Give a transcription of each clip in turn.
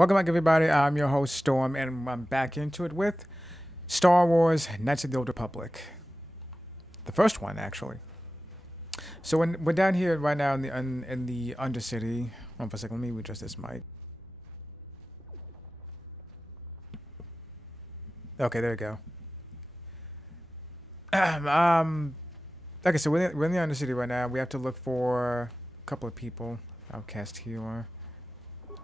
Welcome back, everybody. I'm your host, Storm, and I'm back into it with Star Wars Knights of the Old Republic. The first one, actually. So we're down here right now in the Undercity. Hold on for a second. Let me adjust this mic. Okay, there we go. Okay, so we're in the Undercity right now. We have to look for a couple of people. Outcast here.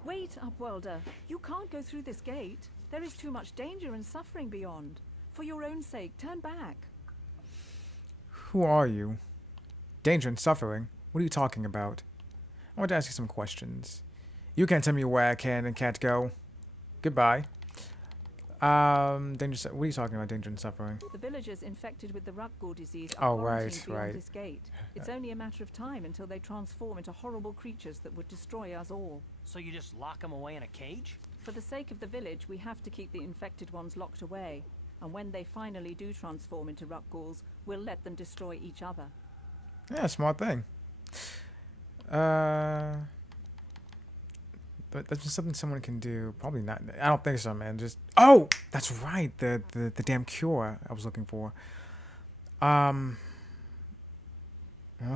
Wait, Upwelder. You can't go through this gate. There is too much danger and suffering beyond. For your own sake, turn back. Who are you? Danger and suffering? What are you talking about? I want to ask you some questions. You can't tell me where I can and can't go. Goodbye. Danger. What are you talking about? Danger and suffering? The villagers infected with the Rukgul disease are quarantined beyond this gate. It's only a matter of time until they transform into horrible creatures that would destroy us all. So you just lock them away in a cage? For the sake of the village, we have to keep the infected ones locked away. And when they finally do transform into Rukguls, we'll let them destroy each other. Yeah, smart thing. But that's just something someone can do. Probably not. I don't think so, man. Just that's right. The damn cure I was looking for. I'll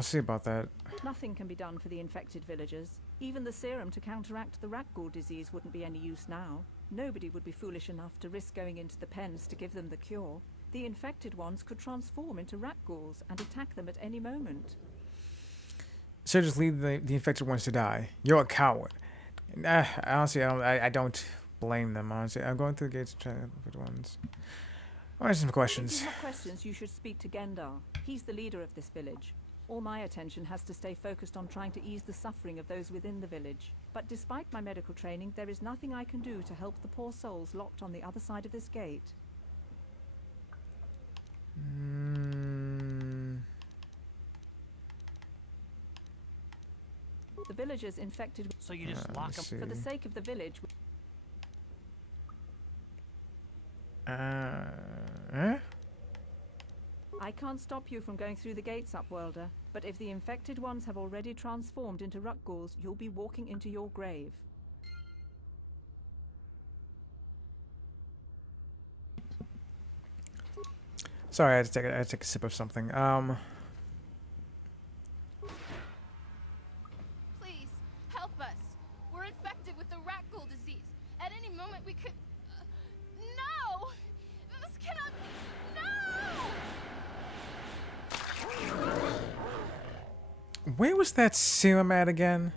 see about that. Nothing can be done for the infected villagers. Even the serum to counteract the Rukgul disease wouldn't be any use now. Nobody would be foolish enough to risk going into the pens to give them the cure. The infected ones could transform into Rukguls and attack them at any moment. So just leave the infected ones to die. You're a coward. Honestly, I don't blame them. Honestly, I'm going through the gates to try to look for the ones. I want to ask some questions. If you have questions, you should speak to Gendar. He's the leader of this village. All my attention has to stay focused on trying to ease the suffering of those within the village. But despite my medical training, there is nothing I can do to help the poor souls locked on the other side of this gate. The villagers infected with... So you just lock them? For the sake of the village... I can't stop you from going through the gates, Upwelder, but if the infected ones have already transformed into Rukguls, you'll be walking into your grave. Sorry, I had to take a sip of something. Please, help us. We're infected with the Rukgul disease. At any moment we could... No! This cannot be... No! Where was that serum at again?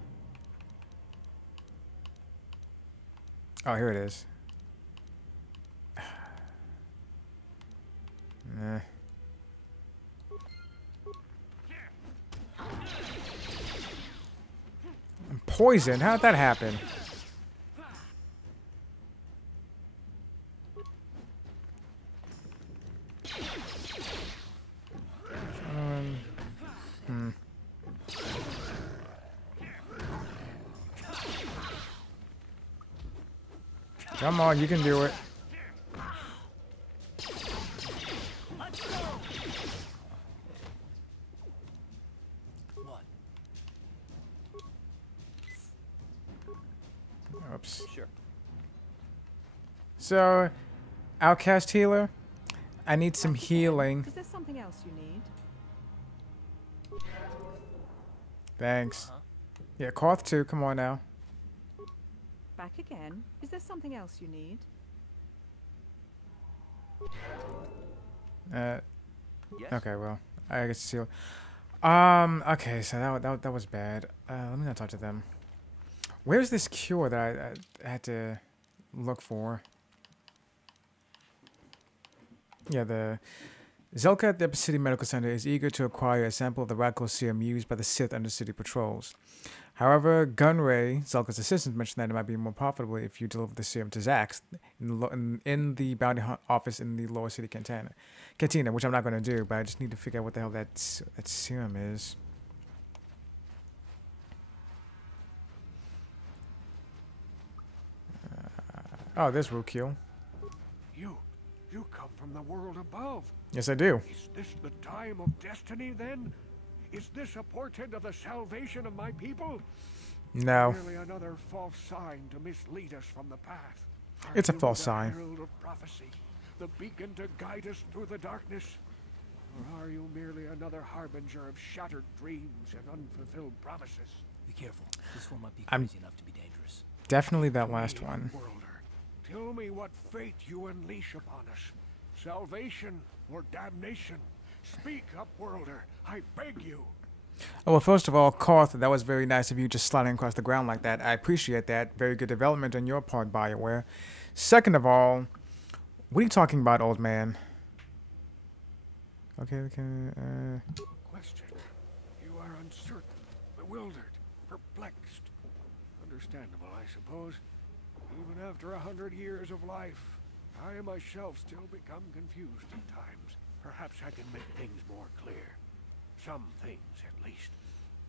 Oh, here it is. Nah. I'm poisoned. How did that happen? Come on, you can do it. Oops. Sure. So, Outcast healer, I need some healing. Is there something else you need? Thanks. Yeah, Koth too. Come on now. Back again. Is there something else you need? Yes? Okay, well, I guess heal. Okay, so that was bad. Let me not talk to them. Where's this cure that I had to look for? Yeah, the Zelka at the City Medical Center is eager to acquire a sample of the Rukgul serum used by the Sith Undercity patrols. However, Gunray, Zelka's assistant, mentioned that it might be more profitable if you deliver the serum to Zax in the bounty office in the Lower City Cantina, which I'm not going to do, but I just need to figure out what the hell that serum is. Oh, there's Rukil. You come from the world above. Yes, I do. Is this the time of destiny, then? Is this a portent of the salvation of my people? No. Merely another false sign to mislead us from the path. It's a Are you false the sign. herald of prophecy, the beacon to guide us through the darkness? Or are you merely another harbinger of shattered dreams and unfulfilled promises? Be careful. This one might be I'm- crazy enough to be dangerous. Definitely that To last me, one. Worlder, tell me what fate you unleash upon us. Salvation or damnation? Speak, Upworlder, I beg you. Oh, well, first of all, Karth, that was very nice of you just sliding across the ground like that. I appreciate that. Very good development on your part, BioWare. Second of all, what are you talking about, old man? Okay. Question. You are uncertain, bewildered, perplexed. Understandable, I suppose. Even after 100 years of life, I myself still become confused at times. Perhaps I can make things more clear. Some things, at least.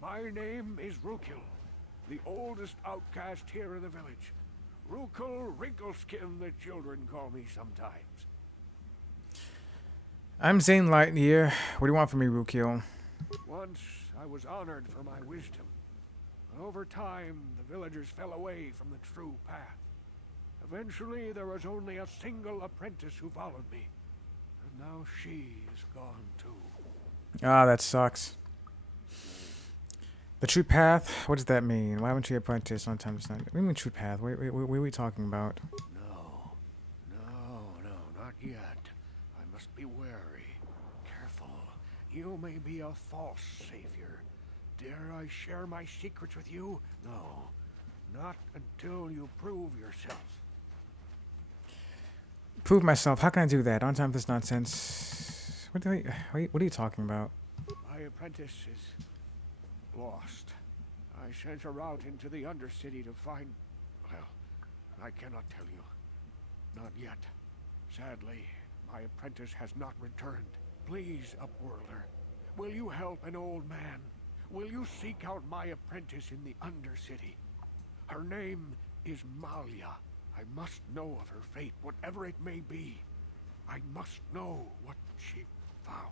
My name is Rukil, the oldest outcast here in the village. Rukil Wrinkleskin, the children call me sometimes. I'm Zane Lightyear. What do you want from me, Rukil? Once I was honored for my wisdom. Over time, the villagers fell away from the true path. Eventually, there was only a single apprentice who followed me. And now she is gone too. Ah, that sucks. The true path? What does that mean? Why haven't you apprentice on time? What do you mean true path? What are we talking about? No, not yet. I must be wary. Careful. You may be a false savior. Dare I share my secrets with you? No. Not until you prove yourself. Prove myself. How can I do that? On time for this nonsense. What are you talking about? My apprentice is lost. I sent her out into the Undercity to find... Well, I cannot tell you. Not yet. Sadly, my apprentice has not returned. Please, Upworlder, will you help an old man? Will you seek out my apprentice in the Undercity? Her name is Malia. I must know of her fate, whatever it may be. I must know what she found.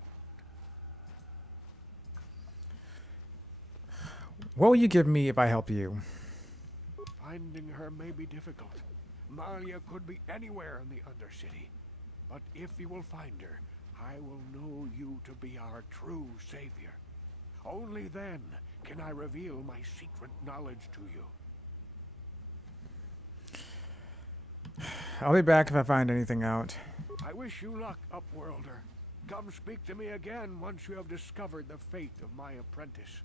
What will you give me if I help you? Finding her may be difficult. Malia could be anywhere in the Undercity. But if you will find her, I will know you to be our true savior. Only then can I reveal my secret knowledge to you. I'll be back if I find anything out. I wish you luck, Upworlder. Come speak to me again once you have discovered the fate of my apprentice.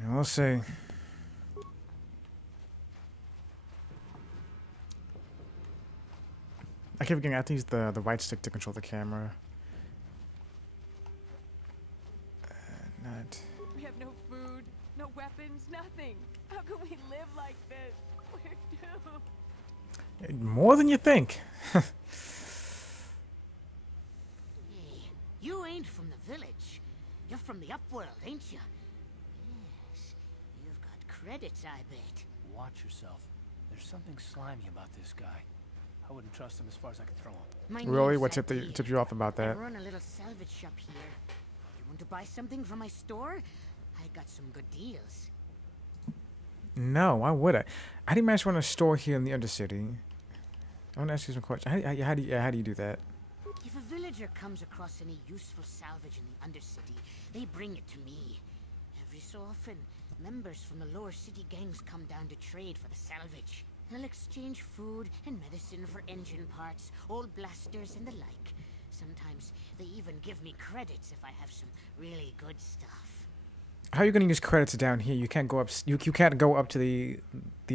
Yeah, we'll see. I keep forgetting I have to use the right stick to control the camera. Not... We have no food, no weapons, nothing. How can we live like this? We're doomed. More than you think. Hey, you ain't from the village. You're from the Upworld, ain't you? Yes, you've got credits, I bet. Watch yourself. There's something slimy about this guy. I wouldn't trust him as far as I could throw him. My Really? name's What tipped Zakia. you off about I that? run a little salvage shop here. You want to buy something from my store? I got some good deals. No, why would I? How do you manage to run a store here in the Undercity? I want to ask you some questions. How do you do that? If a villager comes across any useful salvage in the Undercity, they bring it to me. Every so often, members from the lower city gangs come down to trade for the salvage. They'll exchange food and medicine for engine parts, old blasters and the like. Sometimes they even give me credits if I have some really good stuff. How are you going to use credits down here? You can't go up. You can't go up to the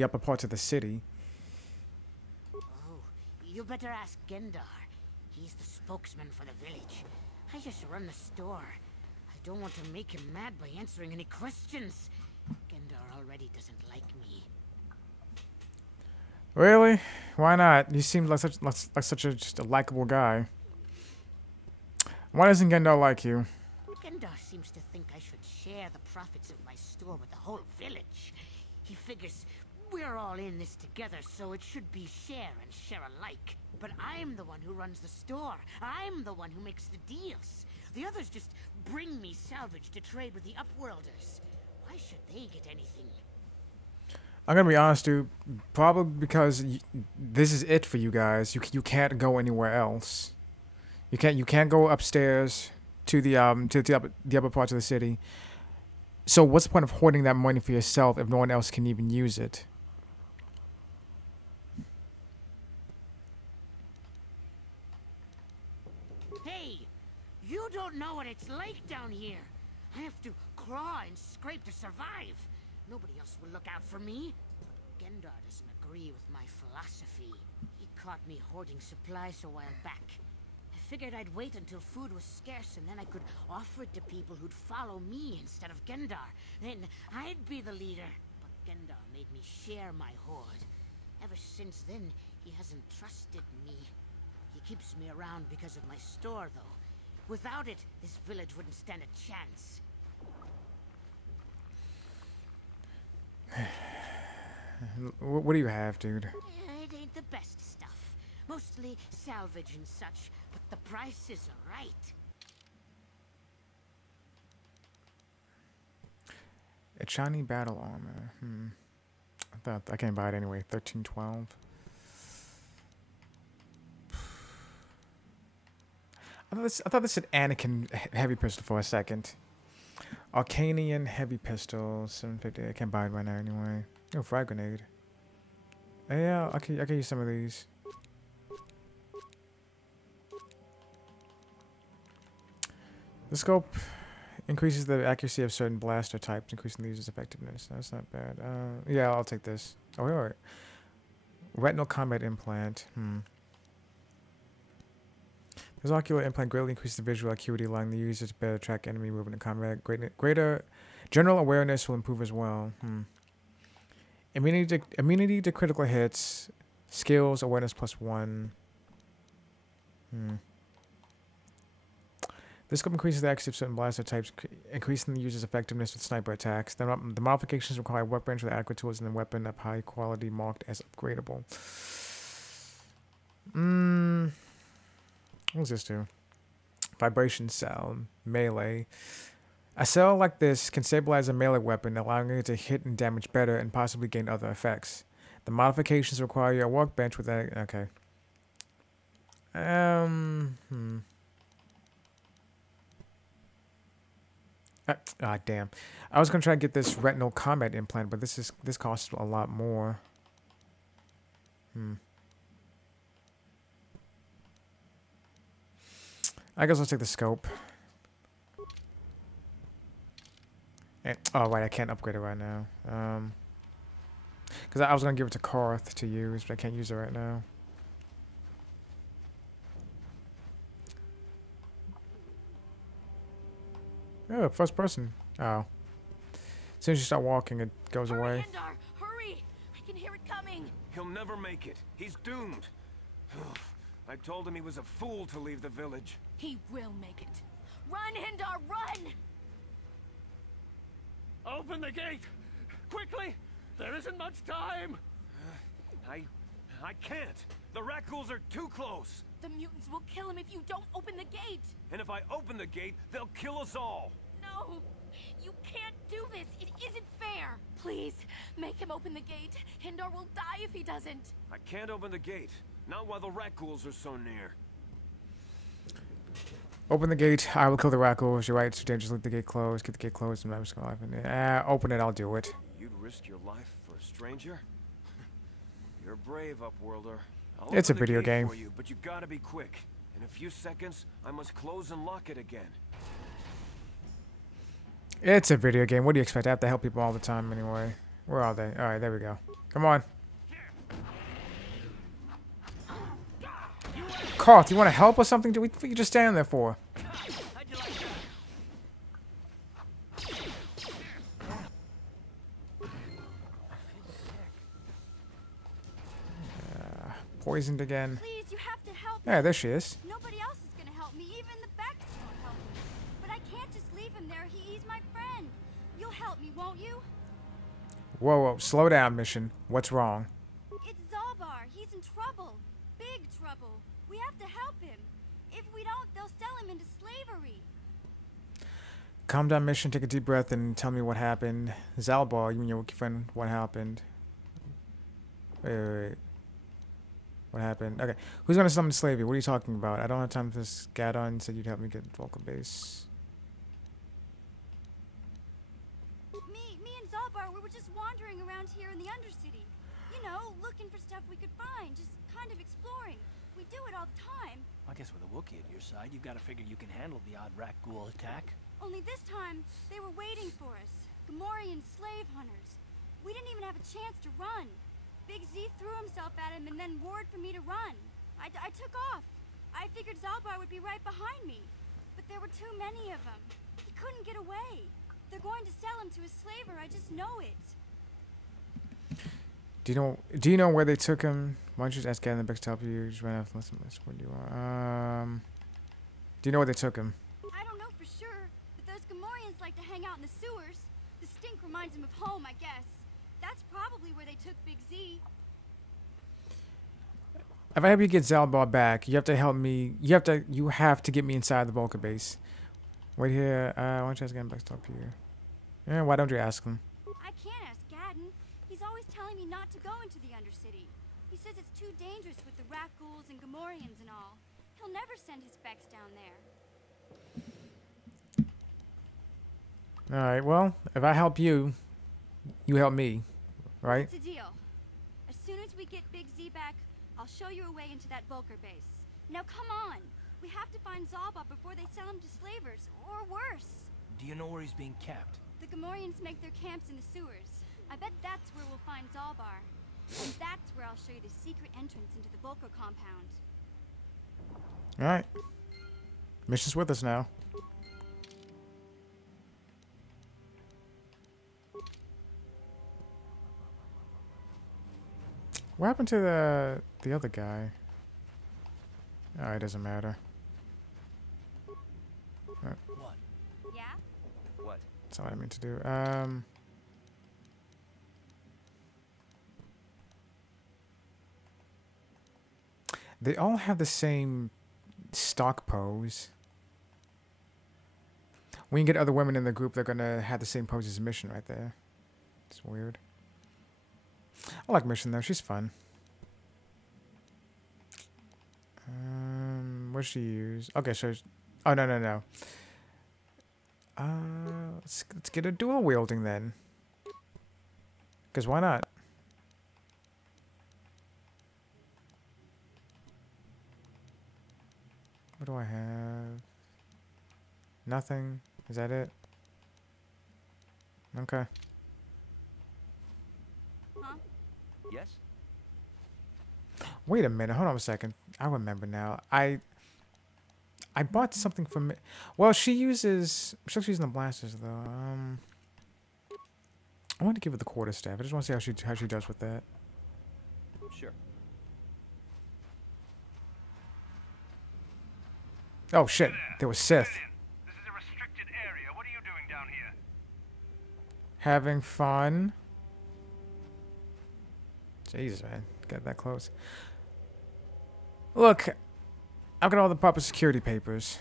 upper parts of the city. Oh, you better ask Gendar. He's the spokesman for the village. I just run the store. I don't want to make him mad by answering any questions. Gendar already doesn't like me. Really? Why not? You seem like such a just a likable guy. Why doesn't Gendar like you? Gendar seems to think I should share the profits of my store with the whole village. He figures we're all in this together, so it should be share and share alike. But I'm the one who runs the store. I'm the one who makes the deals. The others just bring me salvage to trade with the Upworlders. Why should they get anything? I'm gonna be honest, dude. Probably because this is it for you guys. You can't go anywhere else. You can't go upstairs to the upper parts of the city. So what's the point of hoarding that money for yourself if no one else can even use it? Hey, you don't know what it's like down here. I have to claw and scrape to survive. Nobody else will look out for me. Gendar doesn't agree with my philosophy. He caught me hoarding supplies a while back. I figured I'd wait until food was scarce and then I could offer it to people who'd follow me instead of Gendar. Then I'd be the leader. But Gendar made me share my hoard. Ever since then, he hasn't trusted me. He keeps me around because of my store, though. Without it, this village wouldn't stand a chance. What do you have, dude? It ain't the best stuff. Mostly salvage and such, but the prices are right. A shiny battle armor. I thought I can't buy it anyway. 1312. I thought this said Anakin heavy pistol for a second. Arcanian heavy pistol, 750. I can't buy it right now anyway. Oh, frag grenade. Yeah, I can use some of these. The scope increases the accuracy of certain blaster types, increasing the user's effectiveness. That's not bad. Yeah, I'll take this. Oh, wait. Retinal combat implant. This ocular implant greatly increases the visual acuity, allowing the user to better track enemy movement in combat. Greater general awareness will improve as well. Immunity to critical hits. Skills, awareness +1. This scope increases the accuracy of certain blaster types, increasing the user's effectiveness with sniper attacks. The modifications require weapons with adequate tools and a weapon of high quality marked as upgradable. What does this do? Vibration cell, melee. A cell like this can stabilize a melee weapon, allowing it to hit and damage better and possibly gain other effects. The modifications require a workbench with a... Okay. Damn. I was gonna try to get this retinal combat implant, but this costs a lot more. I guess I'll take the scope. Oh, right, I can't upgrade it right now. Because I was going to give it to Karth to use, but I can't use it right now. Oh, first person. Oh. As soon as you start walking, it goes away. Gendar, hurry! I can hear it coming. He'll never make it. He's doomed. I told him he was a fool to leave the village. He will make it. Run, Hendar, run! Open the gate! Quickly! There isn't much time! I can't. The Rakghouls are too close. The mutants will kill him if you don't open the gate. And if I open the gate, they'll kill us all. No, you can't do this. It isn't fair. Please, make him open the gate. Hendar will die if he doesn't. I can't open the gate. Not while the Rakghouls are so near. Open the gate. I will kill the Rakghouls. You're right. It's too dangerous. Leave the gate closed. Get the gate closed. And I'm just gonna open it. I'll do it. You'd risk your life for a stranger? You're brave, Upworlder. I'll It's a open the video gate game. for you, but you gotta be quick. In a few seconds, I must close and lock it again. It's a video game. What do you expect? I have to help people all the time anyway. Where are they? Alright, there we go. Come on. Karth, you want to help or something? What are you just standing there for? Poisoned again. Please, you have to help Yeah, him. there she is. Nobody else is gonna help me. Even the Becks won't help me. But I can't just leave him there. He's my friend. You'll help me, won't you? Whoa, slow down, Mission. What's wrong? It's Zaalbar. He's in trouble. Big trouble. We have to help him. If we don't, they'll sell him into slavery. Calm down mission, take a deep breath and tell me what happened. Zalbar, you and your wiki friend, what happened? Wait. What happened? Okay. Who's gonna summon Slavey? What are you talking about? I don't have time for this. Gadon said you'd help me get Volca base. Me and Zalbar, we were just wandering around here in the Undercity. You know, looking for stuff we could find, just kind of exploring. We do it all the time. I guess with a Wookiee at your side, you've got to figure you can handle the odd rat ghoul attack. Only this time, they were waiting for us. Gamorrean slave hunters. We didn't even have a chance to run. Big Z threw himself at him and then roared for me to run. I took off. I figured Zalbar would be right behind me. But there were too many of them. He couldn't get away. They're going to sell him to a slaver, I just know it. Do you know where they took him? Why don't you just ask Gadon the Bex to help you? Just ran off. Listen, what do you want? Do you know where they took him? I don't know for sure, but those Gamorreans like to hang out in the sewers. The stink reminds them of home, I guess. That's probably where they took Big Z. If I help you get Zalbar back, you have to help me. You have to get me inside the Volca base. Wait here. Why don't you ask Gadon Bex to help you? Yeah, why don't you ask him? I can't ask Gadon. He's always telling me not to go into the Undercity. He says it's too dangerous with the rat ghouls and Gamorreans and all. He'll never send his Bex down there. Alright, well, if I help you, you help me, right? It's a deal. As soon as we get Big Z back, I'll show you a way into that Volker base. Now come on! We have to find Zalbar before they sell him to slavers, or worse. Do you know where he's being kept? The Gamorreans make their camps in the sewers. I bet that's where we'll find Zalbar. And that's where I'll show you the secret entrance into the Volker compound. Alright. Mission's with us now. What happened to the other guy? Oh, it doesn't matter. What? Yeah? What? That's not what I meant to do. They all have the same stock pose. When you get other women in the group, they're gonna have the same pose as Mission right there. It's weird. I like Mission though, she's fun. What'd she use? Okay, so oh no. Let's get a dual wielding then. Cause why not? What do I have? Nothing. Is that it? Okay. Huh? Yes? Wait a minute. Hold on a second. I remember now. I bought something from. Well, she's using the blasters though. I want to give her the quarterstaff. I just want to see how she does with that. Sure. Oh shit! There was Sith. This is a restricted area. What are you doing down here? Having fun. Jesus, man. Got that close. Look, I've got all the proper security papers.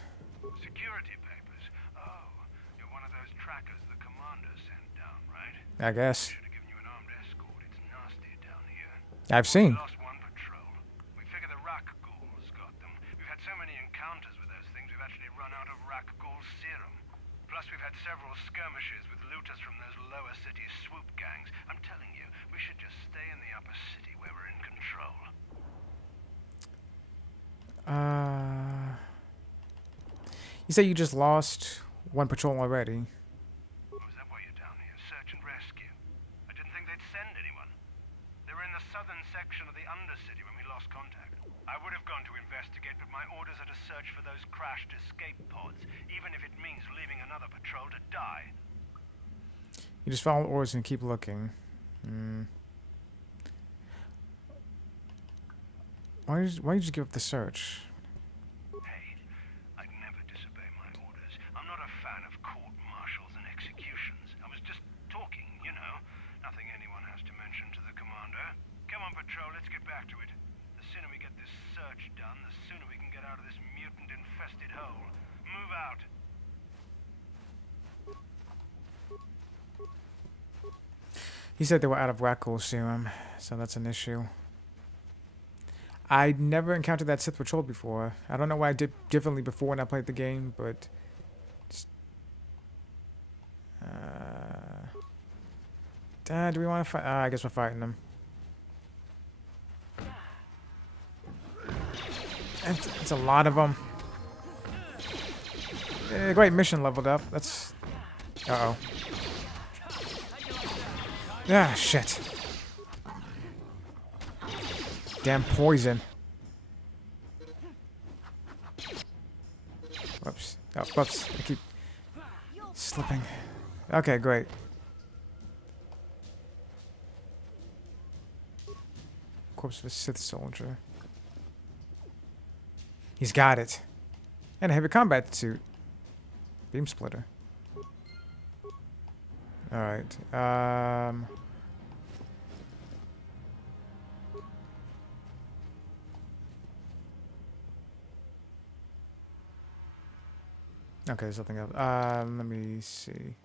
Security papers? Oh, you're one of those trackers the commander sent down, right? I guess. Should have given you an armed escort. It's nasty down here. I've seen. We lost one patrol. We figure the Rak ghouls got them. We've had so many encounters with those things, we've actually run out of Rak ghoul serum. Plus, we've had several skirmishes with looters from those lower city swoop gangs. I'm telling you, we should just stay in the upper city where we're in control. You say you just lost one patrol already. Oh, is that why you're down here? Search and rescue? I didn't think they'd send anyone. They were in the southern section of the Undercity when we lost contact. I would have gone to investigate, but my orders are to search for those crashed escape pods, even if it means leaving another patrol to die. You just follow orders and keep looking. Why did you just give up the search? Hey, I'd never disobey my orders. I'm not a fan of court-martials and executions. I was just talking, you know. Nothing anyone has to mention to the commander. Come on, patrol, let's get back to it. The sooner we get this search done, the sooner we can get out of this mutant-infested hole. Move out. He said they were out of Rakghoul serum, so that's an issue. I never encountered that Sith Patrol before. I don't know why I did differently before when I played the game, but... do we want to fight? I guess we're fighting them. It's a lot of them. Great, mission leveled up. That's... Uh-oh. Ah, shit. Damn poison. Whoops. Oh, whoops. I keep slipping. Okay, great. Corpse of a Sith soldier. He's got it. And a heavy combat suit. Beam splitter. Alright. Okay, there's something else. Let me see.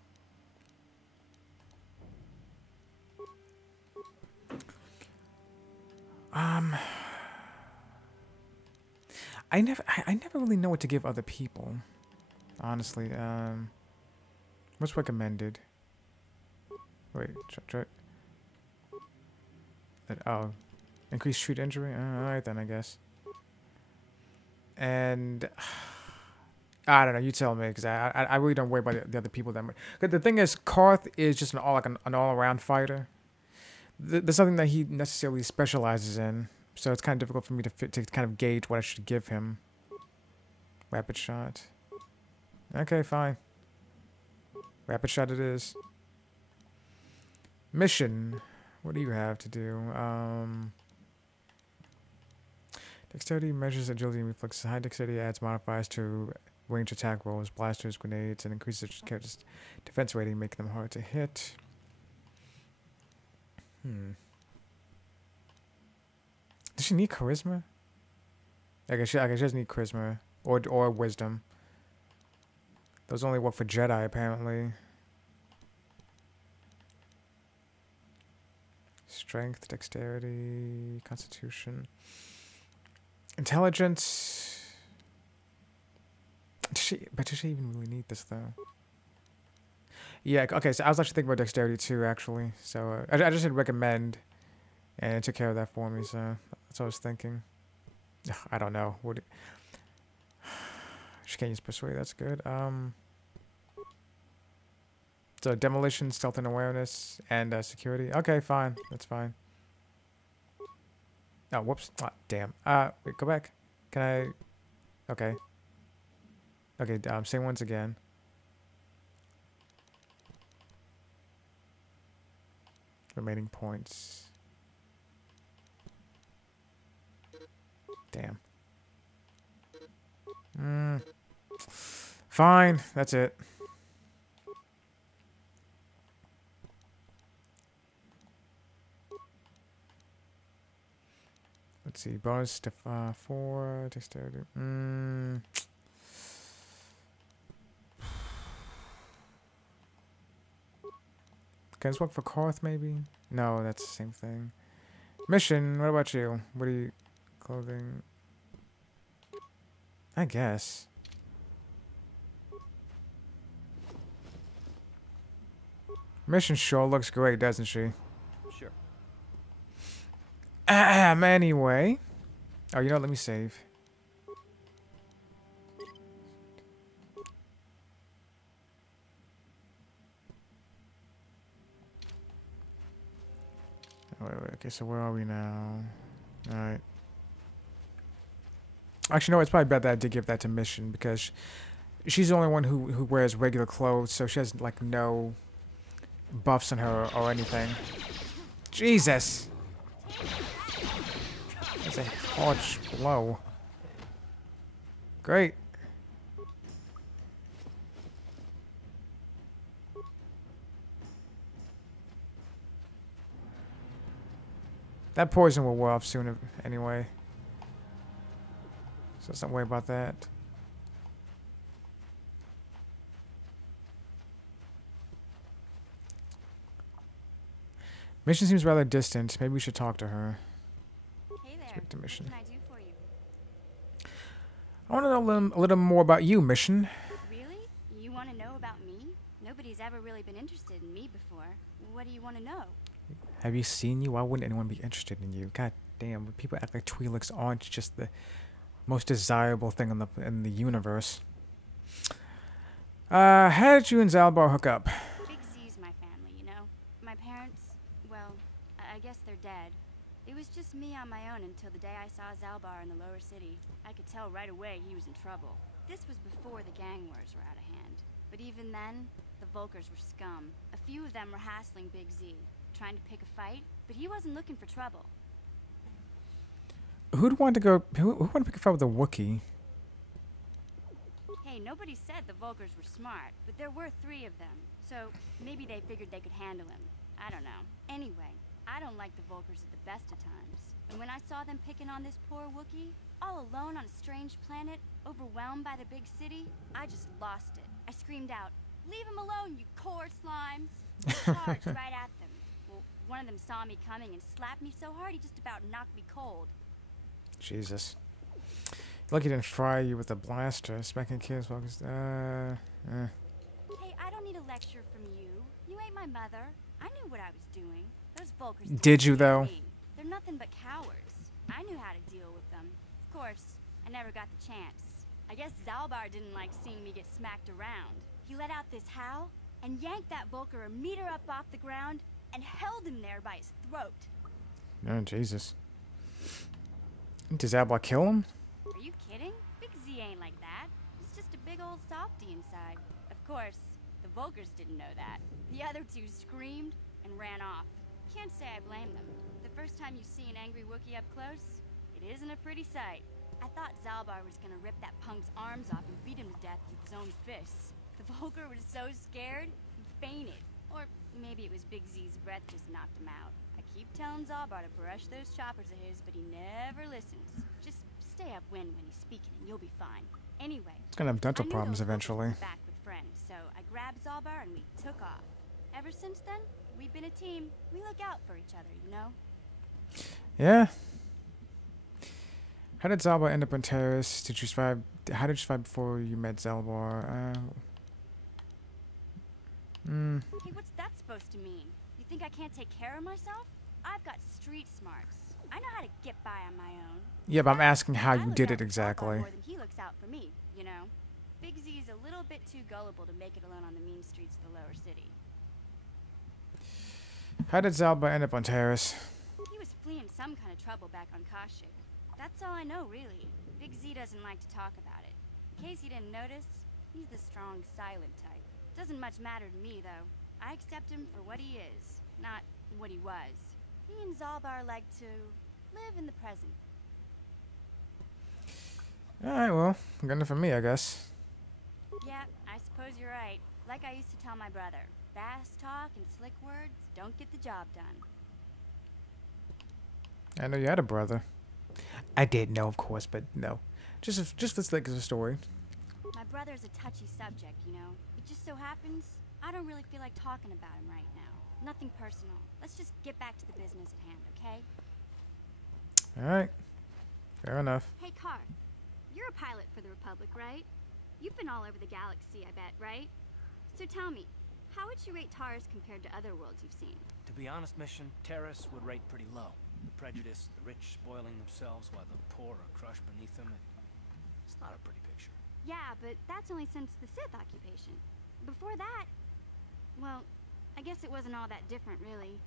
I never really know what to give other people. Honestly, what's recommended? Wait, try. Oh, increased street injury. Alright then, I guess. And I don't know. You tell me, because I really don't worry about the other people that much. But the thing is, Carth is just an all-around fighter. There's something that he necessarily specializes in, so it's kind of difficult for me to kind of gauge what I should give him. Rapid shot. Okay, fine. Rapid shot it is. Mission. What do you have to do? Dexterity measures agility and reflexes. High dexterity adds modifiers to range attack rolls, blasters, grenades, and increases character's defense rating, making them hard to hit. Does she need charisma? I guess she doesn't need charisma or wisdom. Those only work for Jedi, apparently. Strength, dexterity, constitution, intelligence. Does she even really need this though? Yeah. Okay. So I was actually thinking about dexterity too, actually. So I just did recommend, and it took care of that for me. So that's what I was thinking. I don't know. She can't use persuade. That's good. So demolition, stealth and awareness, and security. Okay, fine. That's fine. Oh, whoops. Oh, damn. Wait, go back. Can I? Okay. Okay, same ones again. Remaining points. Damn. Fine. That's it. Let's see, bonus to 4, dexterity. Can this work for Carth, maybe? No, that's the same thing. Mission, what about you? What are you... Clothing... I guess. Mission sure looks great, doesn't she? Sure. Anyway. Oh, you know what? Let me save. Wait. Okay, so where are we now? Alright. Actually, no, it's probably better that I did give that to Mission, because she's the only one who wears regular clothes, so she has, like, no buffs on her or anything. Jesus! That's a harsh blow. Great. That poison will wear off soon anyway. So let's not worry about that. Mission seems rather distant. Maybe we should talk to her. Hey there. Speak to Mission. What can I do for you? I want to know a little more about you, Mission. Really? You want to know about me? Nobody's ever really been interested in me before. What do you want to know? Have you seen you? Why wouldn't anyone be interested in you? God damn, people act like Twi'leks aren't just the most desirable thing in the universe. How did you and Zalbar hook up? Big Z's my family, you know? My parents, well, I guess they're dead. It was just me on my own until the day I saw Zalbar in the lower city. I could tell right away he was in trouble. This was before the gang wars were out of hand. But even then, the Volkers were scum. A few of them were hassling Big Z, trying to pick a fight, but he wasn't looking for trouble. Who'd want to go? Who want to pick a fight with a Wookiee? Hey, nobody said the Volkers were smart, but there were 3 of them, so maybe they figured they could handle him. I don't know. Anyway, I don't like the Volkers at the best of times. And when I saw them picking on this poor Wookiee, all alone on a strange planet, overwhelmed by the big city, I just lost it. I screamed out, "Leave him alone, you core slimes!" I charged right at them. Well, one of them saw me coming and slapped me so hard he just about knocked me cold. Jesus. Lucky didn't fry you with a blaster. Smacking kids while Hey, I don't need a lecture from you. You ain't my mother. I knew what I was doing. Those Volkers Did you, though? me. They're nothing but cowards. I knew how to deal with them. Of course, I never got the chance. I guess Zalbar didn't like seeing me get smacked around. He let out this howl and yanked that Volker a meter up off the ground and held him there by his throat. Oh, Jesus. Did Zalbar kill him? Are you kidding? Big Z ain't like that. He's just a big old softy inside. Of course, the Volkers didn't know that. The other 2 screamed and ran off. Can't say I blame them. The first time you see an angry Wookiee up close, it isn't a pretty sight. I thought Zalbar was gonna rip that punk's arms off and beat him to death with his own fists. The Volker was so scared, he fainted. Or maybe it was Big Z's breath just knocked him out. I keep telling Zalbar to brush those choppers of his, but he never listens. Just stay upwind when he's speaking and you'll be fine. Anyway, He's gonna have dental I knew problems those Volkers eventually. were back with friends, so I grabbed Zalbar and we took off. Ever since then, we've been a team. We look out for each other, you know? Yeah. How did Zalbar end up on Terrace? Did you survive? How did you survive before you met Zalbar? Hey, what's that supposed to mean? You think I can't take care of myself? I've got street smarts. I know how to get by on my own. Yeah, but I'm asking how I you look did out it for Zalbar exactly. More than he looks out for me, you know? Big Z's a little bit too gullible to make it alone on the mean streets of the lower city. How did Zalbar end up on Terrace? He was fleeing some kind of trouble back on Kashyyyk. That's all I know, really. Big Z doesn't like to talk about it. In case you didn't notice, he's the strong, silent type. Doesn't much matter to me, though. I accept him for what he is, not what he was. He and Zalbar like to live in the present. Alright, well, good enough for me, I guess. Yeah, I suppose you're right. Like I used to tell my brother, fast talk and slick words don't get the job done. I know you had a brother. I did know, of course, but no. Just for the sake of the story. My brother's a touchy subject, you know. It just so happens I don't really feel like talking about him right now. Nothing personal. Let's just get back to the business at hand, okay? Alright. Fair enough. Hey, Carr. You're a pilot for the Republic, right? You've been all over the galaxy, I bet, right? So tell me, how would you rate Taurus compared to other worlds you've seen? To be honest, Mission, Terrace would rate pretty low. The prejudice, the rich spoiling themselves while the poor are crushed beneath them. It's not a pretty picture. Yeah, but that's only since the Sith occupation. Before that, well, I guess it wasn't all that different, really.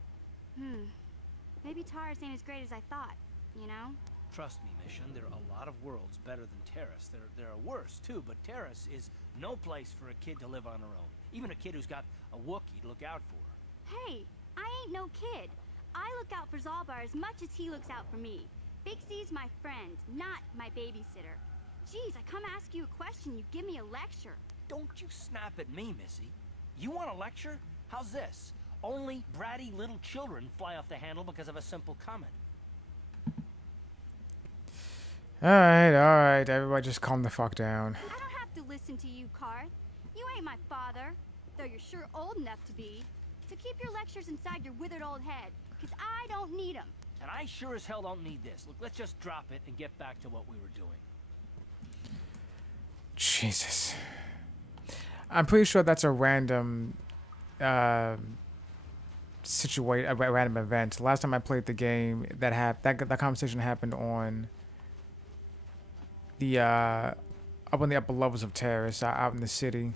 Maybe Taurus ain't as great as I thought, you know? Trust me, Mission, there are a lot of worlds better than Terrace. There are worse, too, but Terrace is no place for a kid to live on her own. Even a kid who's got a Wookiee to look out for. Hey, I ain't no kid. I look out for Zalbar as much as he looks out for me. Big Z's my friend, not my babysitter. Jeez, I come ask you a question, you give me a lecture. Don't you snap at me, Missy. You want a lecture? How's this? Only bratty little children fly off the handle because of a simple comment. Alright, everybody just calm the fuck down. I don't have to listen to you, Carth. You ain't my father, though you're sure old enough to be. So keep your lectures inside your withered old head, because I don't need them. And I sure as hell don't need this. Look, let's just drop it and get back to what we were doing. Jesus. I'm pretty sure that's a random a random event. Last time I played the game, that conversation happened on the up on the upper levels of Terrace, out in the city.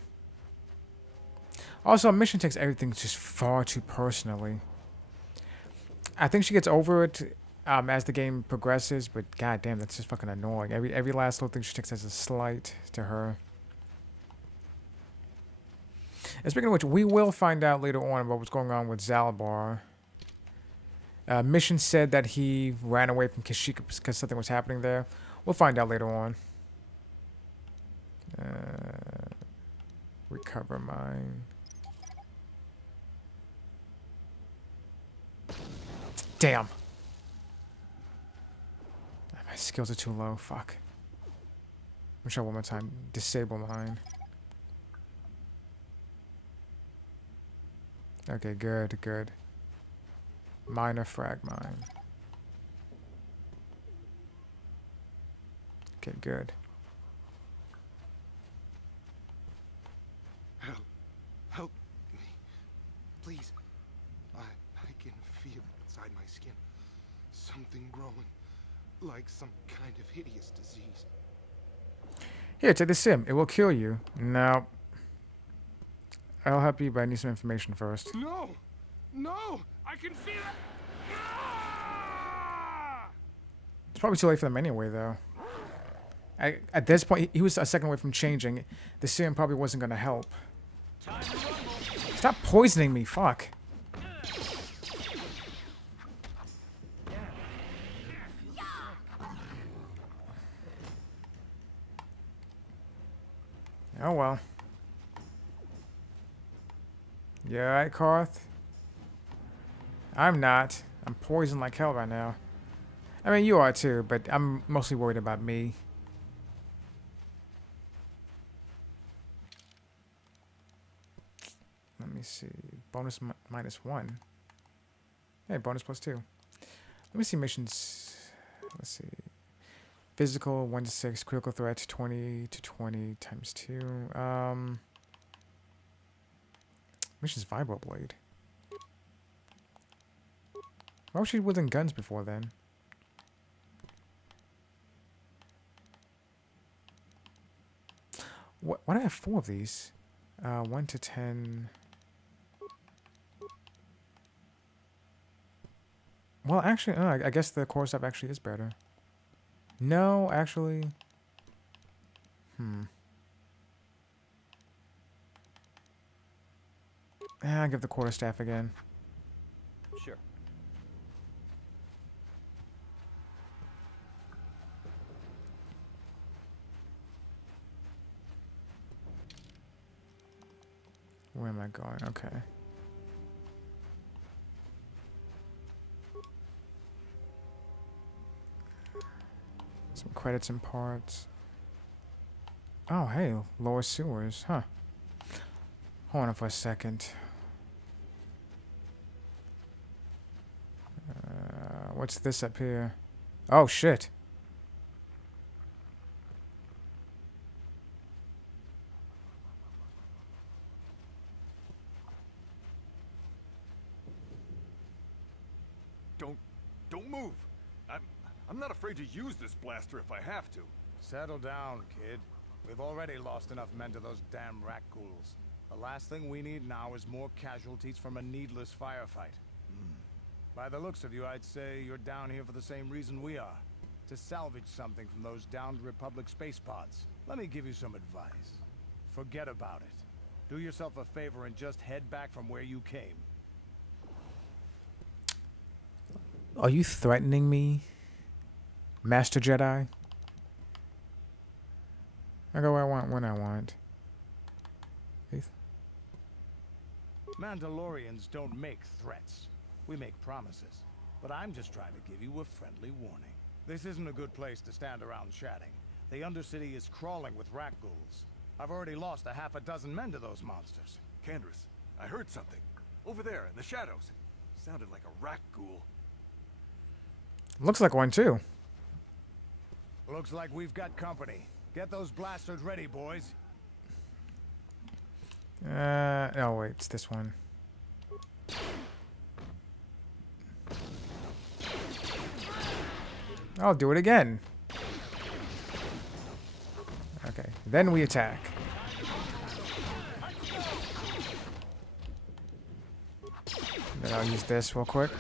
Also, Mission takes everything just far too personally. I think she gets over it as the game progresses, but goddamn, that's just fucking annoying. Every last little thing she takes as a slight to her. And speaking of which, we will find out later on about what's going on with Zalbar. Mission said that he ran away from Kashyyyk because something was happening there. We'll find out later on. Recover mine. Damn. My skills are too low. Fuck. Let me try one more time. Disable mine. Okay, good, good. Minor frag mine. Okay, good. Help me. Please. I can feel it inside my skin. Something growing. Like some kind of hideous disease. Here, take the sim. It will kill you. No. I'll help you, but I need some information first. No! No! I can feel it! Ah! It's probably too late for them anyway, though. At this point, he was a second away from changing. The serum probably wasn't going to help. Stop poisoning me, fuck. Oh well. You alright, Karth? I'm not. I'm poisoned like hell right now. I mean, you are too, but I'm mostly worried about me. Let me see. Bonus -1. Hey, bonus +2. Let me see missions. Let's see. Physical 1 to 6, critical threat 20 to 20 times 2. Mission's Vibroblade. Why was she wielding guns before then? Why do I have 4 of these? 1 to 10. Well, actually, I guess the core stuff actually is better. No, actually. I'll give the quarterstaff again. Sure. Where am I going? Okay. Some credits and parts. Oh, hey, lower sewers, huh? Hold on for a second. What's this up here? Oh, shit. Don't move. I'm not afraid to use this blaster if I have to. Settle down, kid. We've already lost enough men to those damn rat ghouls. The last thing we need now is more casualties from a needless firefight. By the looks of you, I'd say you're down here for the same reason we are. To salvage something from those downed Republic space pods. Let me give you some advice. Forget about it. Do yourself a favor and just head back from where you came. Are you threatening me, Master Jedi? I go where I want, when I want. Faith? Mandalorians don't make threats. We make promises. But I'm just trying to give you a friendly warning. This isn't a good place to stand around chatting. The Undercity is crawling with rat ghouls. I've already lost a half a dozen men to those monsters. Canderous, I heard something. Over there, in the shadows. Sounded like a rat ghoul. Looks like one too. Looks like we've got company. Get those blasters ready, boys. Oh wait, it's this one. I'll do it again. Okay, then we attack. Then I'll use this real quick.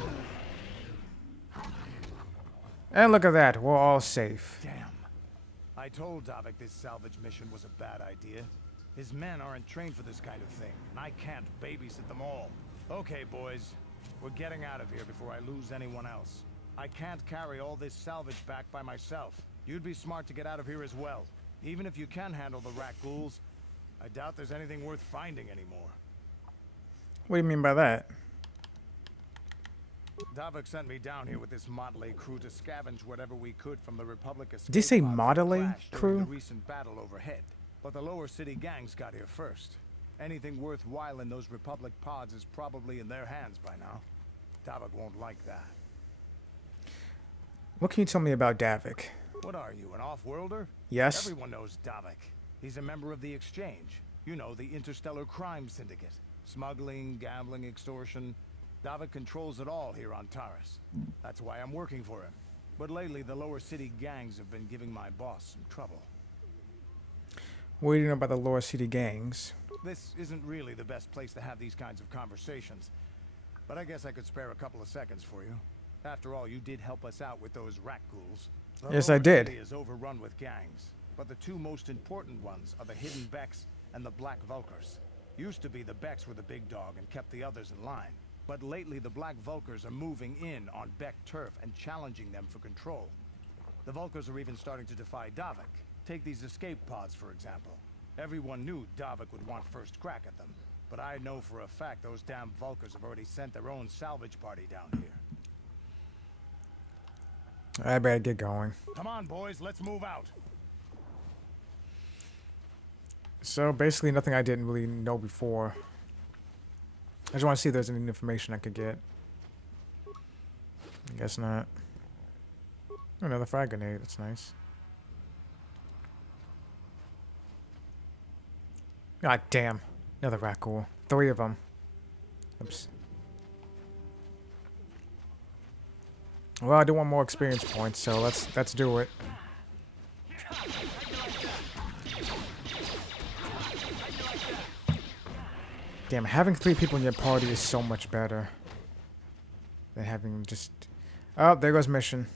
And look at that, we're all safe. Damn. I told Davik this salvage mission was a bad idea. His men aren't trained for this kind of thing, and I can't babysit them all. Okay, boys. We're getting out of here before I lose anyone else. I can't carry all this salvage back by myself. You'd be smart to get out of here as well. Even if you can handle the rat ghouls, I doubt there's anything worth finding anymore. What do you mean by that? Davik sent me down here with this motley crew to scavenge whatever we could from the Republic escape Did you say pods that motley crashed during crew? the recent battle overhead. But the lower city gangs got here first. Anything worthwhile in those Republic pods is probably in their hands by now. Davik won't like that. What can you tell me about Davik? What are you, an off-worlder? Yes. Everyone knows Davik. He's a member of the Exchange. You know, the interstellar crime syndicate. Smuggling, gambling, extortion. Davik controls it all here on Taris. That's why I'm working for him. But lately, the lower city gangs have been giving my boss some trouble. What do you know about the lower city gangs? This isn't really the best place to have these kinds of conversations. But I guess I could spare a couple of seconds for you. After all, you did help us out with those rat ghouls. The Yes, I lower did. city is overrun with gangs. But the two most important ones are the Hidden Becks and the Black Vulkars. Used to be the Becks were the big dog and kept the others in line. But lately the Black Vulkars are moving in on Beck turf and challenging them for control. The Vulkars are even starting to defy Davik. Take these escape pods, for example. Everyone knew Davik would want first crack at them. But I know for a fact those damn Vulkars have already sent their own salvage party down here. I better get going. Come on, boys, let's move out. So basically nothing I didn't really know before. I just want to see if there's any information I could get. I guess not. Another frag grenade, that's nice. God damn. Another rat ghoul. 3 of them. Oops. Well, I do want more experience points, so let's do it. Damn, having 3 people in your party is so much better than having just... Oh, there goes mission.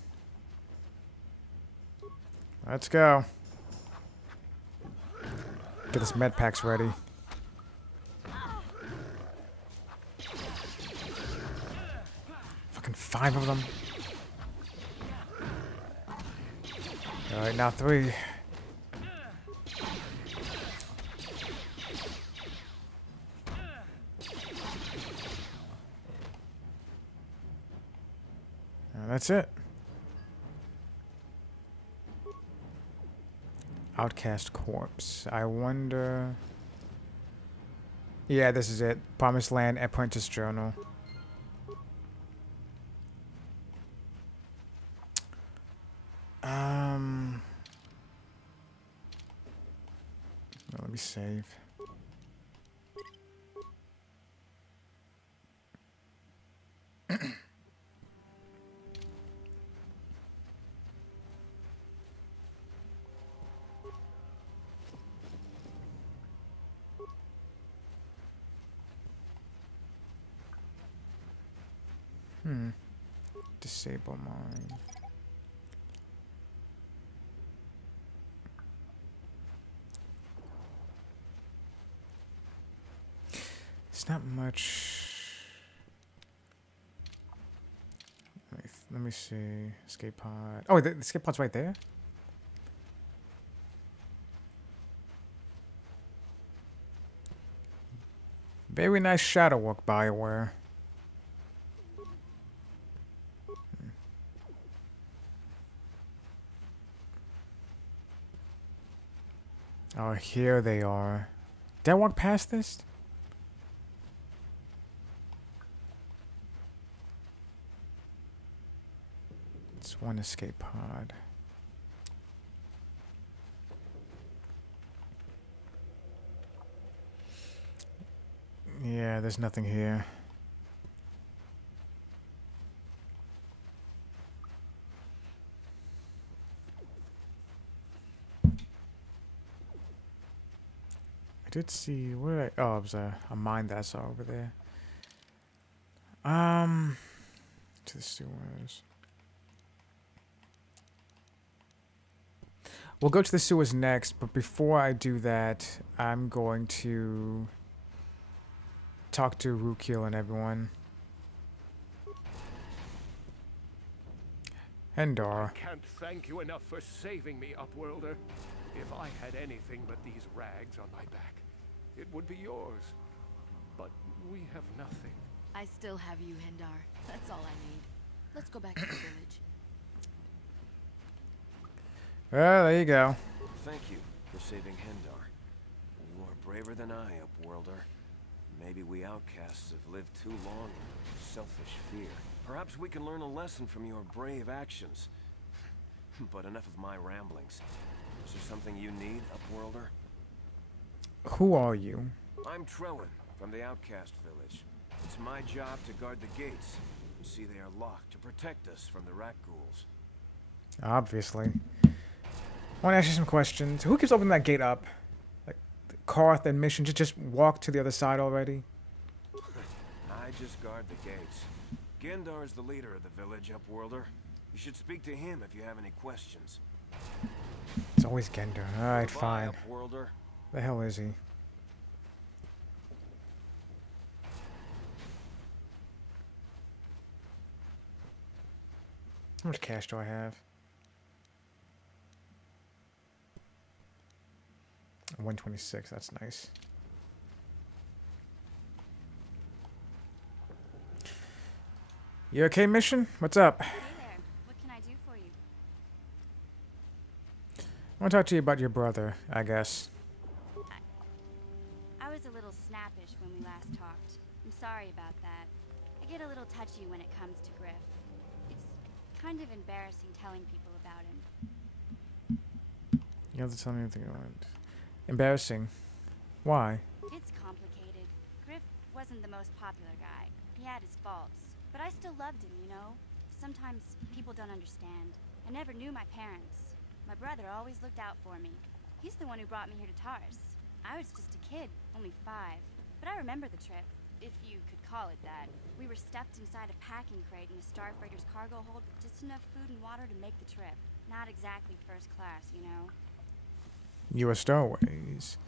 Let's go. Get this med packs ready. Fucking 5 of them. Alright, now 3. That's it. Outcast corpse. I wonder... Yeah, this is it. Promised Land Apprentice Journal. Let me save. Disable mine. It's not much. Let me see. Escape pod. Oh, the escape pod's right there. Very nice shadow work, BioWare. Oh, here they are. Did I walk past this? There's one escape pod. Yeah, there's nothing here. I did see, what did I, oh, it was a mine that I saw over there. To the sewers. We'll go to the sewers next, but before I do that, I'm going to talk to Rukil and everyone. Hendar. I can't thank you enough for saving me, Upworlder. If I had anything but these rags on my back, it would be yours. But we have nothing. I still have you, Hendar. That's all I need. Let's go back to the village. Well, there you go. Thank you for saving Hendar. You are braver than I, Upworlder. Maybe we outcasts have lived too long in selfish fear. Perhaps we can learn a lesson from your brave actions. But enough of my ramblings. Is there something you need, Upworlder? Who are you? I'm Trellin, from the Outcast Village. It's my job to guard the gates. See they are locked to protect us from the rat ghouls. Obviously. I want to ask you some questions. Who keeps opening that gate up? Like, Karth and Mission, just walk to the other side already? I just guard the gates. Gendar is the leader of the village, Upworlder. You should speak to him if you have any questions. It's always Gendar. Alright, Goodbye, fine. Upworlder. The hell is he? How much cash do I have? 126, that's nice. You okay, Mission? What's up? Hey there. What can I do for you? I want to talk to you about your brother, I guess. I was a little snappish when we last talked. I'm sorry about that. I get a little touchy when it comes to Griff. It's kind of embarrassing telling people about him. You have to tell me anything you want. Embarrassing. Why? It's complicated. Griff wasn't the most popular guy. He had his faults. But I still loved him, you know? Sometimes people don't understand. I never knew my parents. My brother always looked out for me. He's the one who brought me here to Tars. I was just a kid, only 5. But I remember the trip, if you could call it that. We were stuffed inside a packing crate in a starfreighter's cargo hold with just enough food and water to make the trip. Not exactly first class, you know? U.S. Starways.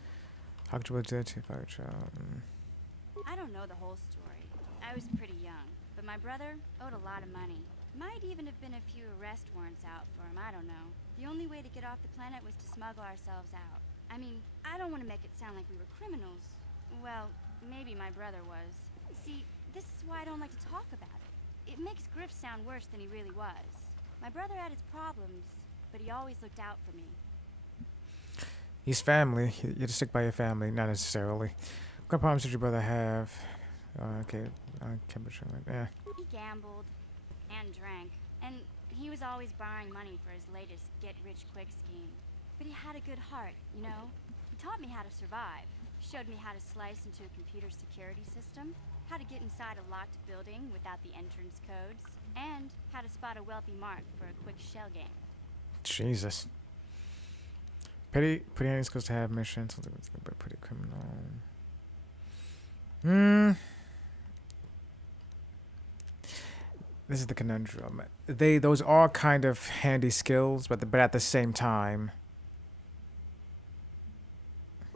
How could you if I were a child? I don't know the whole story. I was pretty young, but my brother owed a lot of money. Might even have been a few arrest warrants out for him, I don't know. The only way to get off the planet was to smuggle ourselves out. I mean, I don't want to make it sound like we were criminals. Well, maybe my brother was. See, this is why I don't like to talk about it. It makes Griff sound worse than he really was. My brother had his problems, but he always looked out for me. He's family. You have to stick by your family, not necessarily. What kind of problems did your brother have? Okay, temperature. Yeah. He gambled and drank, and he was always borrowing money for his latest get-rich-quick scheme. But he had a good heart, you know? He taught me how to survive, showed me how to slice into a computer security system, how to get inside a locked building without the entrance codes, and how to spot a wealthy mark for a quick shell game. Jesus. Pretty handy skills to have missions. But pretty criminal. This is the conundrum. Those are kind of handy skills, but at the same time.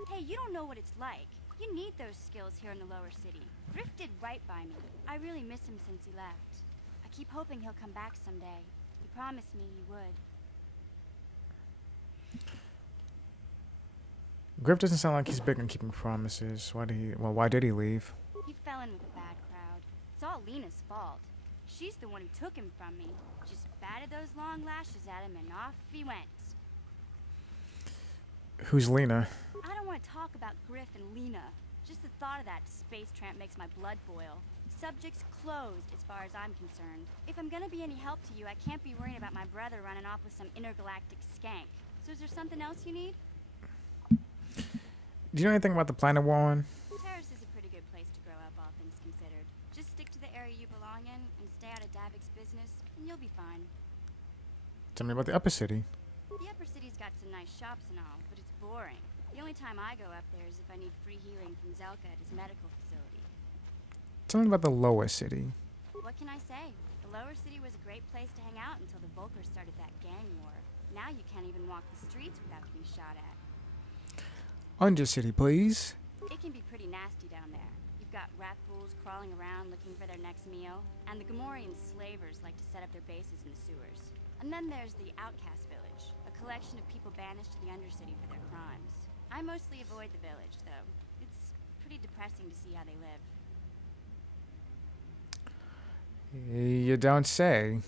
Hey, you don't know what it's like. You need those skills here in the lower city. Griff did right by me. I really miss him since he left. I keep hoping he'll come back someday. He promised me he would. Griff doesn't sound like he's big on keeping promises. Why did he leave? He fell in with a bad crowd. It's all Lena's fault. She's the one who took him from me. Just batted those long lashes at him and off he went. Who's Lena? I don't want to talk about Griff and Lena. Just the thought of that space tramp makes my blood boil. Subject's closed as far as I'm concerned. If I'm gonna be any help to you, I can't be worrying about my brother running off with some intergalactic skank. So is there something else you need? Do you know anything about the planet we're on? Terrace is a pretty good place to grow up, all things considered. Just stick to the area you belong in and stay out of Davik's business, and you'll be fine. Tell me about the upper city. The upper city's got some nice shops and all, but it's boring. The only time I go up there is if I need free healing from Zelka at his medical facility. Tell me about the lower city. What can I say? The lower city was a great place to hang out until the Volkers started that gang war. Now you can't even walk the streets without getting shot at. Undercity, please. It can be pretty nasty down there. You've got rat fools crawling around looking for their next meal, and the Gamorrean slavers like to set up their bases in the sewers. And then there's the Outcast Village, a collection of people banished to the Undercity for their crimes. I mostly avoid the village, though. It's pretty depressing to see how they live. You don't say.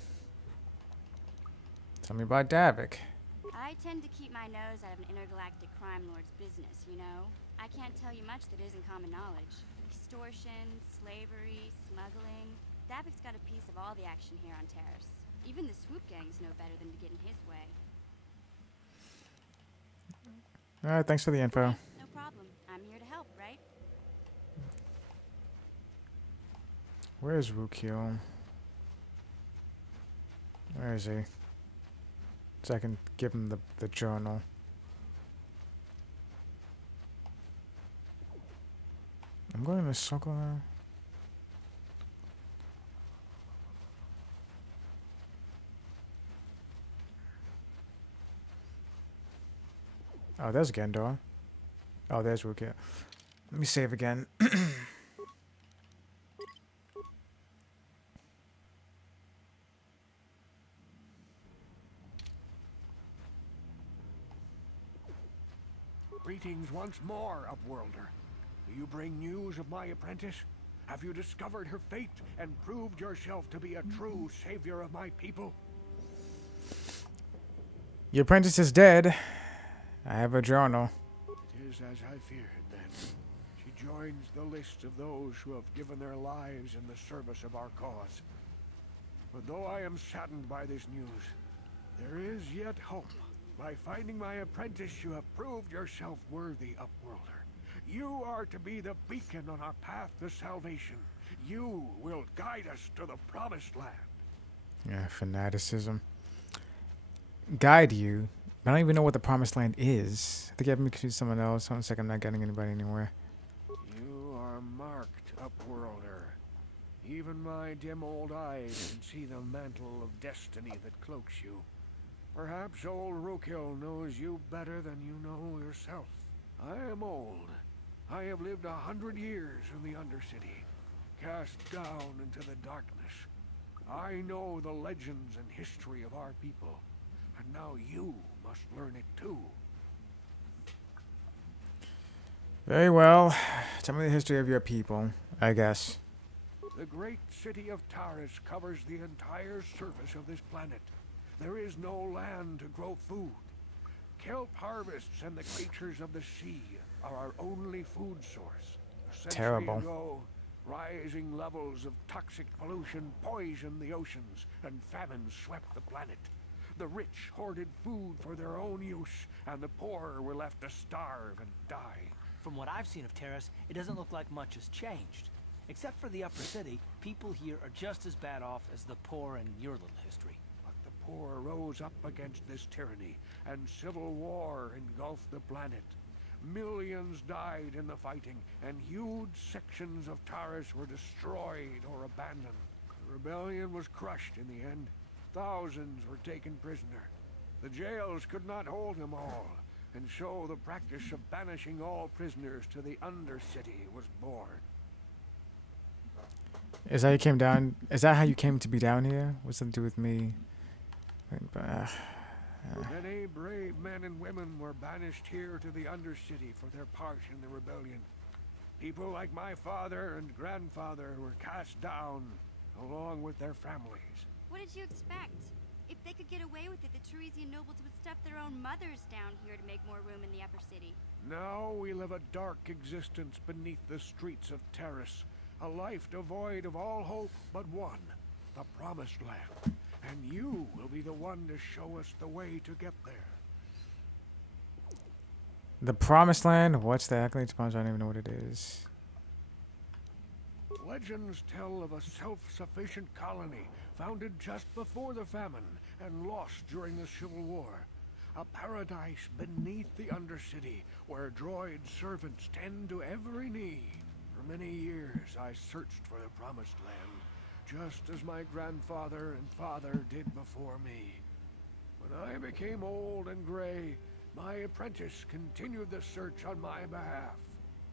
Tell me about Davik. I tend to keep my nose out of an intergalactic crime lord's business, you know? I can't tell you much that isn't common knowledge. Extortion, slavery, smuggling. Davik's got a piece of all the action here on Terrace. Even the swoop gangs know better than to get in his way. Alright, thanks for the info. No problem. I'm here to help, right? Where's Rukil? Where is he? So I can give him the journal. I'm going in a circle now. Oh, there's Gendor. Oh, there's Rukil. Let me save again. Greetings once more, Upworlder. Do you bring news of my apprentice? Have you discovered her fate and proved yourself to be a true savior of my people? Your apprentice is dead. I have a journal. It is as I feared, then. She joins the list of those who have given their lives in the service of our cause. But though I am saddened by this news, there is yet hope. By finding my apprentice, you have proved yourself worthy, Upworlder. You are to be the beacon on our path to salvation. You will guide us to the promised land. Yeah, fanaticism. Guide you? I don't even know what the promised land is. I think I have me confused with someone else. Hold on a second, I'm not getting anybody anywhere. You are marked, Upworlder. Even my dim old eyes can see the mantle of destiny that cloaks you. Perhaps old Rukil knows you better than you know yourself. I am old. I have lived 100 years in the Undercity, cast down into the darkness. I know the legends and history of our people, and now you must learn it too. Very well. Tell me the history of your people, I guess. The great city of Taris covers the entire surface of this planet. There is no land to grow food. Kelp harvests and the creatures of the sea are our only food source. A century Terrible. ago, rising levels of toxic pollution poisoned the oceans, and famine swept the planet. The rich hoarded food for their own use, and the poor were left to starve and die. From what I've seen of Terrace, it doesn't look like much has changed. Except for the upper city, people here are just as bad off as the poor in your little history. The poor rose up against this tyranny, and civil war engulfed the planet. Millions died in the fighting, and huge sections of Taris were destroyed or abandoned. The rebellion was crushed in the end. Thousands were taken prisoner. The jails could not hold them all, and so the practice of banishing all prisoners to the Undercity was born. Is that how you came down? Is that how you came to be down here? What's that to do with me? Many brave men and women were banished here to the Undercity for their part in the rebellion. People like my father and grandfather were cast down, along with their families. What did you expect? If they could get away with it, the Teresian nobles would stuff their own mothers down here to make more room in the upper city. Now we live a dark existence beneath the streets of Terrace, A life devoid of all hope but one, the Promised Land. And you will be the one to show us the way to get there. The Promised Land? What's the accolades? I don't even know what it is. Legends tell of a self-sufficient colony founded just before the famine and lost during the Civil War. A paradise beneath the Undercity where droid servants tend to every need. For many years I searched for the Promised Land, just as my grandfather and father did before me. When I became old and gray, my apprentice continued the search on my behalf.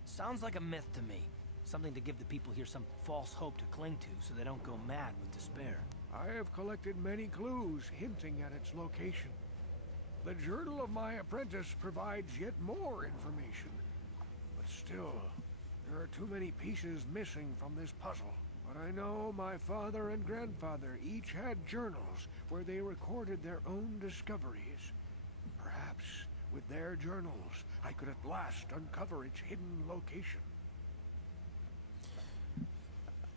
Sounds like a myth to me. Something to give the people here some false hope to cling to so they don't go mad with despair. I have collected many clues hinting at its location. The journal of my apprentice provides yet more information. But still, there are too many pieces missing from this puzzle. But I know my father and grandfather each had journals where they recorded their own discoveries. Perhaps with their journals, I could at last uncover its hidden location.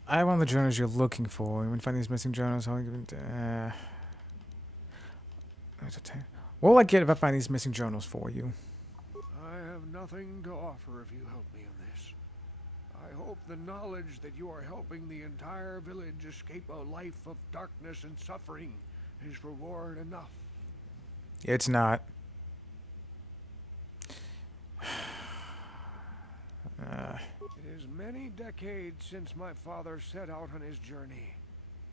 I have one of the journals you're looking for. You can find these missing journals. What will I get if I find these missing journals for you? I have nothing to offer if you help me in this. I hope the knowledge that you are helping the entire village escape a life of darkness and suffering is reward enough. It's not. It is many decades since my father set out on his journey,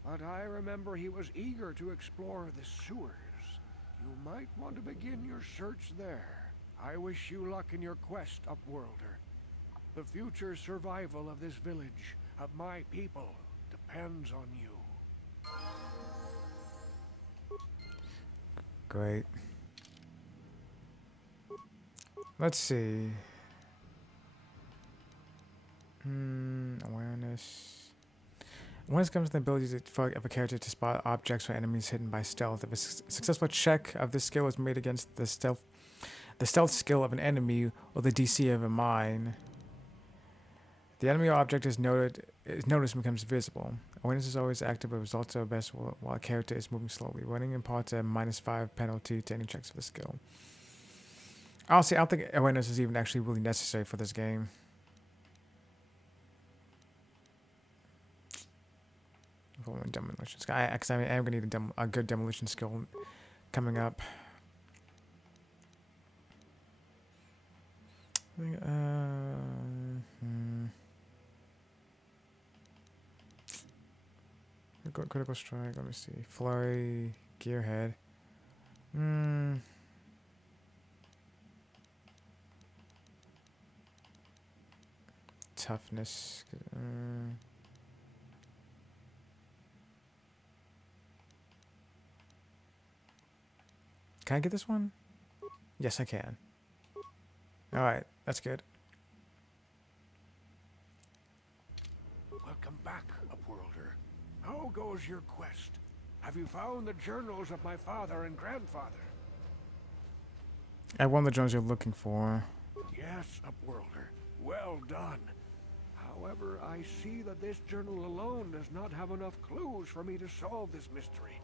but I remember he was eager to explore the sewers. You might want to begin your search there. I wish you luck in your quest, Upworlder. The future survival of this village, of my people, depends on you. Great. Let's see. Awareness. Awareness comes with the ability of a character to spot objects or enemies hidden by stealth. If a successful check of this skill is made against the stealth skill of an enemy or the DC of a mine, the enemy or object is noticed and becomes visible. Awareness is always active, but results are best while a character is moving slowly. Running imparts a -5 penalty to any checks of the skill. Honestly, I don't think awareness is even actually really necessary for this game. Demolition skill. Because I am going to need a good demolition skill coming up. Critical strike. Let me see. Flurry, gearhead. Toughness. Can I get this one? Yes, I can. Alright, that's good. Welcome back, Upworlder. How goes your quest? Have you found the journals of my father and grandfather? I have one of the journals you're looking for. Yes, Upworlder. Well done. However, I see that this journal alone does not have enough clues for me to solve this mystery.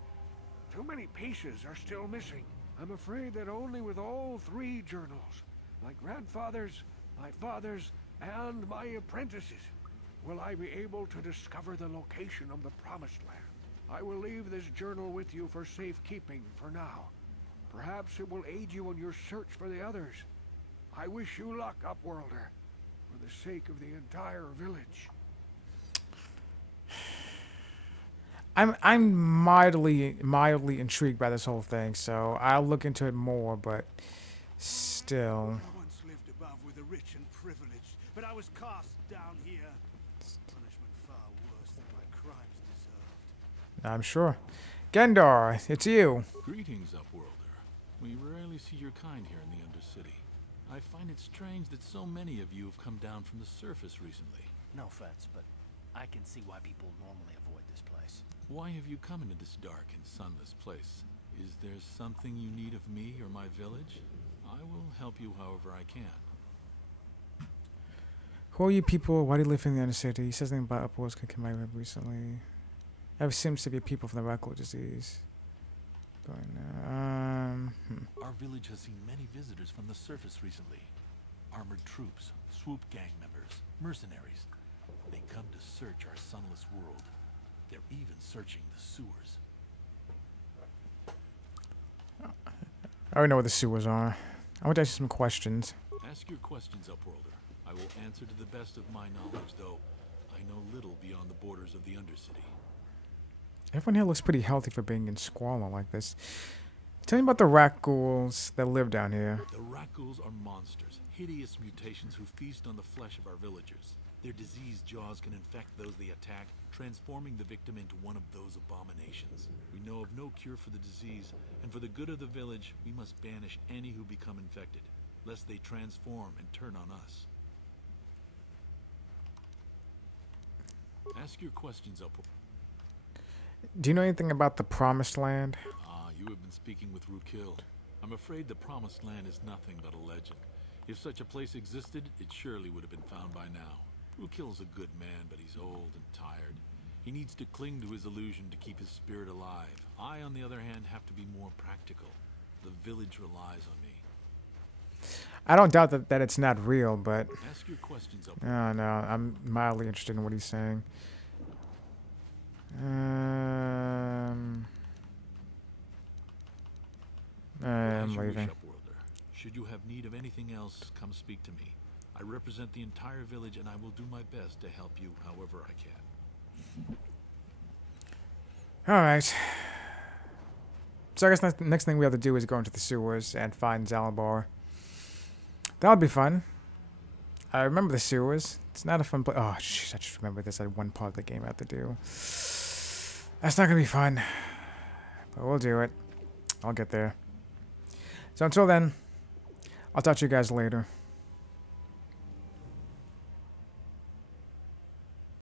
Too many pieces are still missing. I'm afraid that only with all 3 journals, my grandfather's, my father's, and my apprentice's, will I be able to discover the location of the Promised Land. I will leave this journal with you for safekeeping for now. Perhaps it will aid you in your search for the others. I wish you luck, Upworlder, for the sake of the entire village. I'm mildly intrigued by this whole thing, so I'll look into it more, but still. I once lived above with the rich and privileged, but I was cast down here. Punishment far worse than my crimes deserved. I'm sure. Gendar, it's you. Greetings, Upworlder. We rarely see your kind here in the Undercity. I find it strange that so many of you have come down from the surface recently. No offense, but I can see why people normally avoid this place. Why have you come into this dark and sunless place? Is there something you need of me or my village? I will help you however I can. Who are you people? Why do you live in the Undercity? He says something about upwards can come out recently. There seems to be people from the Raccool disease. Our village has seen many visitors from the surface recently. Armored troops, swoop gang members, mercenaries. They come to search our sunless world. They're even searching the sewers. I already know where the sewers are. I want to ask you some questions. Ask your questions, Upworlder. I will answer to the best of my knowledge, though I know little beyond the borders of the Undercity. Everyone here looks pretty healthy for being in Squalor like this. Tell me about the Rackghouls that live down here. The Rackghouls are monsters, hideous mutations who feast on the flesh of our villagers. Their diseased jaws can infect those they attack, transforming the victim into one of those abominations. We know of no cure for the disease, and for the good of the village, we must banish any who become infected, lest they transform and turn on us. Ask your questions, Upworlder. Do you know anything about the Promised Land? You have been speaking with Rukil. I'm afraid the Promised Land is nothing but a legend. If such a place existed, it surely would have been found by now. Rukil's a good man, but he's old and tired. He needs to cling to his illusion to keep his spirit alive. I, on the other hand, have to be more practical. The village relies on me. I don't doubt that it's not real, but... Ask your questions up. No, I'm mildly interested in what he's saying. I'm leaving. Should you have need of anything else, come speak to me. I represent the entire village, and I will do my best to help you however I can. Alright. So I guess the next thing we have to do is go into the sewers and find Zalbar. That'll be fun. I remember the sewers. It's not a fun place. Oh, shit, I just remember this. I had one part of the game I have to do. That's not going to be fun. But we'll do it. I'll get there. So until then, I'll talk to you guys later.